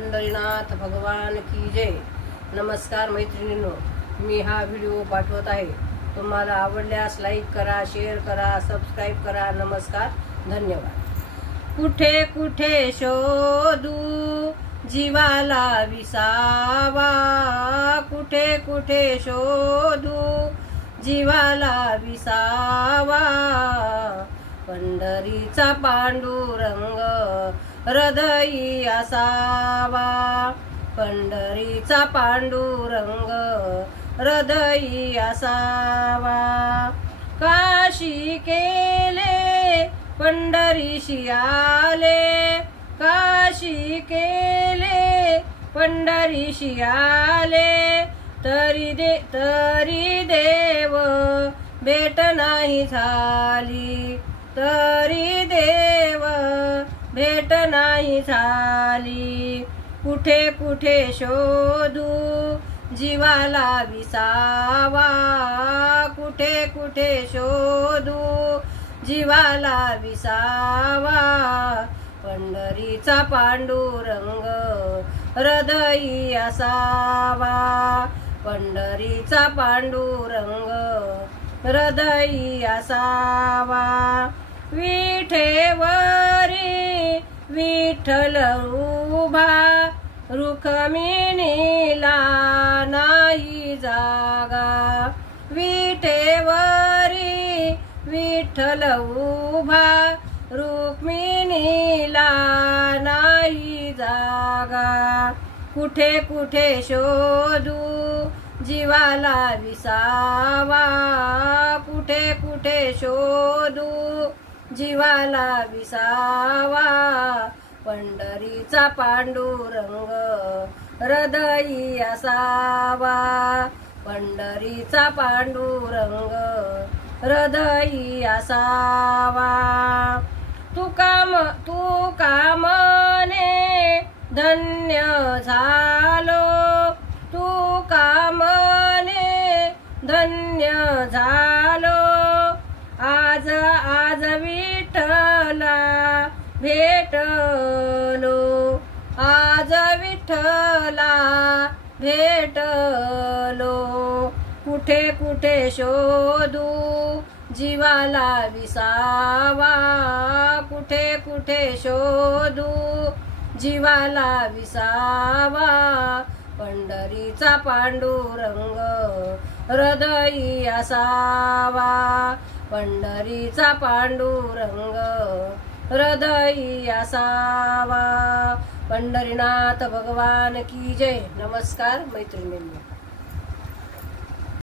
पंढरीनाथ भगवान की जय। नमस्कार मैत्रिणींनो, मी हा व्हिडिओ पाठवत आहे। तुम्हाला आवडल्यास लाईक करा, शेअर करा, सबस्क्राईब करा। नमस्कार, धन्यवाद। कुठे कुठे शोधू जीवाला विसावा, कुठे कुठे शोधू जीवाला विसावा। पंढरीचा पांडुरंग हृदयी असावा, पंढरीचा पांडुरंग हृदयी असावा। काशी केले पंढरीशी आले, काशी केले पंढरीशी आले। तरी देव भेट नाही झाली, तरी देव भेट नाही झाली। कुठे कुठे शोधू जीवाला विसावा, कुठे कुठे शोधू जीवाला विसावा। पंढरीचा पांडुरंग हृदयी असावा, पंढरीचा पांडुरंग हृदयी असावा। विठेवरी विठ्ठल उभा, रुक्मिणीला नाही जागा। विठेवरी विठ्ठल उभा, रुक्मिणीला नाही जागा। कुठे कुठे शोधू जीवाला विसावा, कुठे कुठे शोधू जीवाला विसावा। पंढरीचा पांडुरंग हृदयी असावा, पंढरीचा पांडुरंग हृदयी असावा। तुका म्हणे धन्य झालो, तुका म्हणे धन्य झालो। आज विठ्ठला भेटलो, आज विठ्ठला भेटलो। कुठे कुठे शोधू जीवाला विसावा, कुठे कुठे शोधू जीवाला विसावा। पंढरीचा पांडुरंग हृदयी असावा, पंढरीचा पांडुरंग हृदयी असावा। पंढरीनाथ भगवान की जय। नमस्कार मैत्रिणींनो।